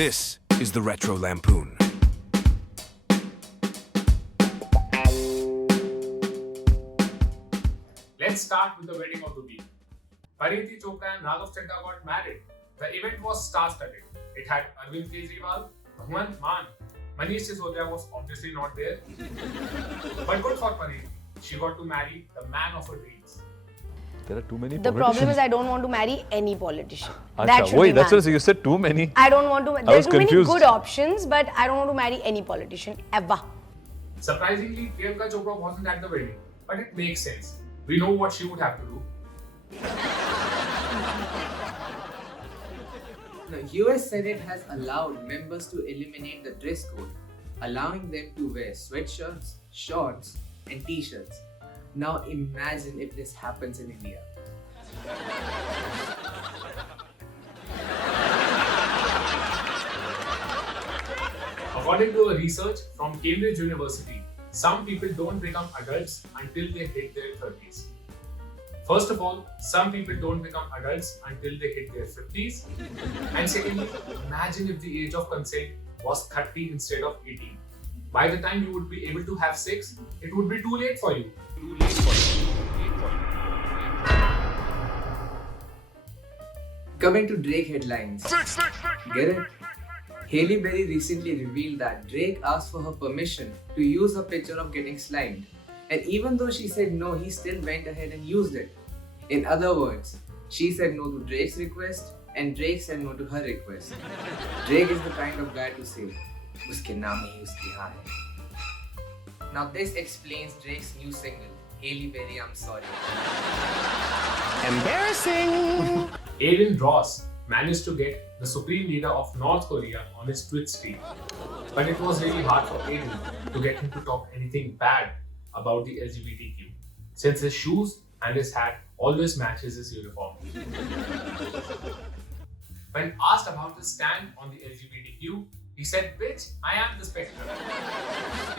This is the Retro Lampoon. Let's start with the wedding of the week. Parineeti, Chopra and Raghav got married. The event was star-studded. It had Arvind Kejriwal, Bhagwant Mann. Manish Sisodia was obviously not there. But good for Parineeti. She got to marry the man of her dreams. There are too many The problem is I don't want to marry any politician. Achha, wait, that's what you said, too many. I don't want to. There are too confused. many good options, but I don't want to marry any politician ever. Surprisingly, Priyanka Chopra wasn't at the wedding, but it makes sense. We know what she would have to do. The US Senate has allowed members to eliminate the dress code, allowing them to wear sweatshirts, shorts, and t-shirts. Now imagine if this happens in India. According to a research from Cambridge University, some people don't become adults until they hit their 30s. First of all, some people don't become adults until they hit their 50s. And secondly, imagine if the age of consent was 30 instead of 18. By the time you would be able to have sex, it would be too late for you. Coming to Drake headlines. Get it? Halle Berry recently revealed that Drake asked for her permission to use a picture of getting slimed. And even though she said no, he still went ahead and used it. In other words, she said no to Drake's request and Drake said no to her request. Drake is the kind of guy to say, "Uske naam hi uski haan hai." Now this explains Drake's new single, Halle Berry, I'm Sorry. Embarrassing! Adin Ross managed to get the supreme leader of North Korea on his Twitch stream. But it was really hard for Adin to get him to talk anything bad about the LGBTQ, since his shoes and his hat always matches his uniform. When asked about his stand on the LGBTQ, he said, "Bitch, I am the spectrum.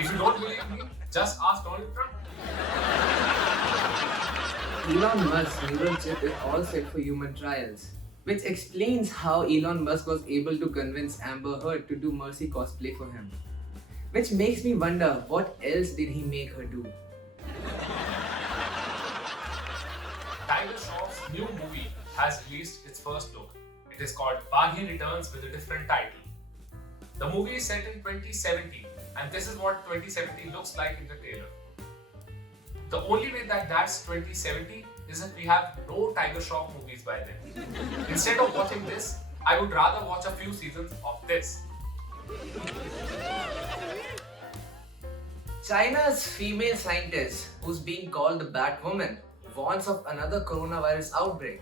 If you don't believe me, just ask Donald Trump." Elon Musk's neural chip is all set for human trials, which explains how Elon Musk was able to convince Amber Heard to do Mercy cosplay for him. Which makes me wonder, what else did he make her do? Shroff's new movie has released its first look. It is called Baghi Returns with a different title. The movie is set in 2070, and this is what 2070 looks like in the trailer. The only way that that's 2070 is if we have no Tiger Shroff movies by then. Instead of watching this, I would rather watch a few seasons of this. China's female scientist, who's being called the Batwoman, warns of another coronavirus outbreak.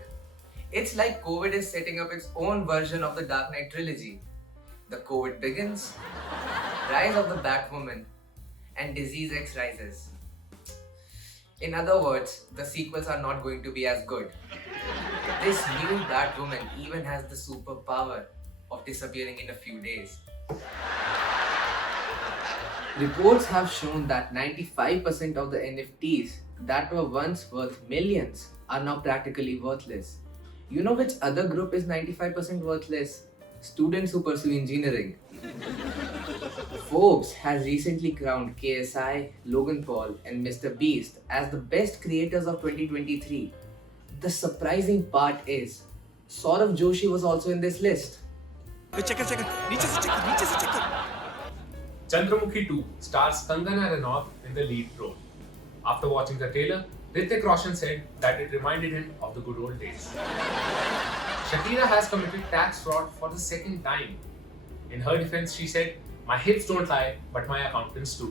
It's like COVID is setting up its own version of the Dark Knight trilogy. The COVID begins, rise of the Batwoman, and Disease X rises. In other words, the sequels are not going to be as good. This new Batwoman even has the superpower of disappearing in a few days. Reports have shown that 95% of the NFTs that were once worth millions are now practically worthless. You know which other group is 95% worthless? Students who pursue engineering. Forbes has recently crowned KSI, Logan Paul, and Mr. Beast as the best creators of 2023. The surprising part is, Saurav Joshi was also in this list. Chandramukhi 2 stars Kangana Ranaut in the lead role. After watching the trailer, Hrithik Roshan said that it reminded him of the good old days. Shakira has committed tax fraud for the second time. In her defense, she said, "My hips don't lie, but my accountants do."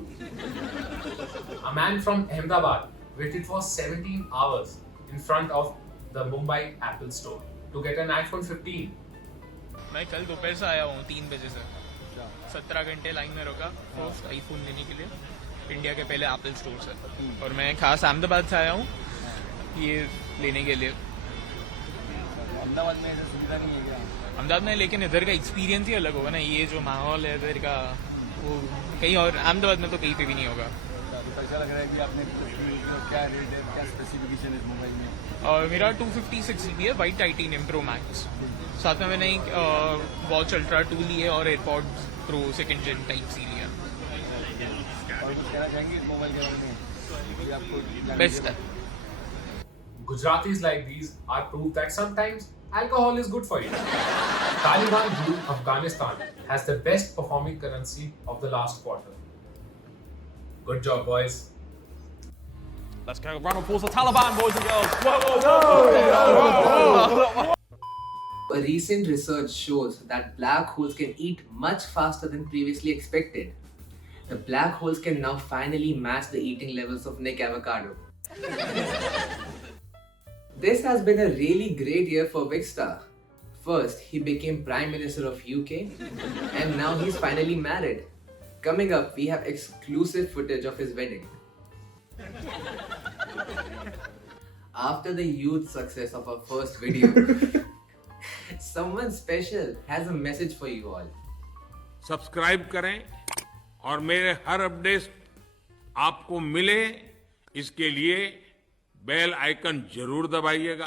A man from Ahmedabad waited for 17 hours in front of the Mumbai Apple store to get an iPhone 15. मैं कल दोपहर से आया हूँ 3 बजे से 17 घंटे line में रुका फर्स्ट आईफोन लेने के लिए इंडिया के पहले एप्पल स्टोर से और मैं खास अहमदाबाद से आया हूँ ये लेने के लिए। अहमदाबाद में लेकिन इधर का एक्सपीरियंस ही अलग होगा ना, ये जो माहौल है इधर का वो कहीं और अहमदाबाद में तो कहीं पे भी नहीं होगा। तो कैसा लग रहा है कि आपने क्या रेट है, क्या स्पेसिफिकेशन है इस मोबाइल में? मेरा 256 GB है, वाइट टाइटेनियम प्रो मैक्स। साथ में मैंने एक वॉच अल्ट्रा 2 ली है और AirPods Pro second gen type C लिया। और कुछ कहना चाहेंगे इस मोबाइल के बारे में? ये आपको बेस्ट है। Gujaratis like these are proof that sometimes alcohol is good for you. Taliban group Afghanistan has the best performing currency of the last quarter. Good job, boys. Let's go. Round of applause for Taliban, boys and girls. A recent research shows that black holes can eat much faster than previously expected. The black holes can now finally match the eating levels of Nick Avocado. This has been a really great year for Big Star. First, he became Prime Minister of UK, and now he's finally married. Coming up, we have exclusive footage of his wedding. After the huge success of our first video, someone special has a message for you all. Subscribe करें और मेरे हर update आपको मिले, इसके लिए bell icon जरूर दबाइएगा।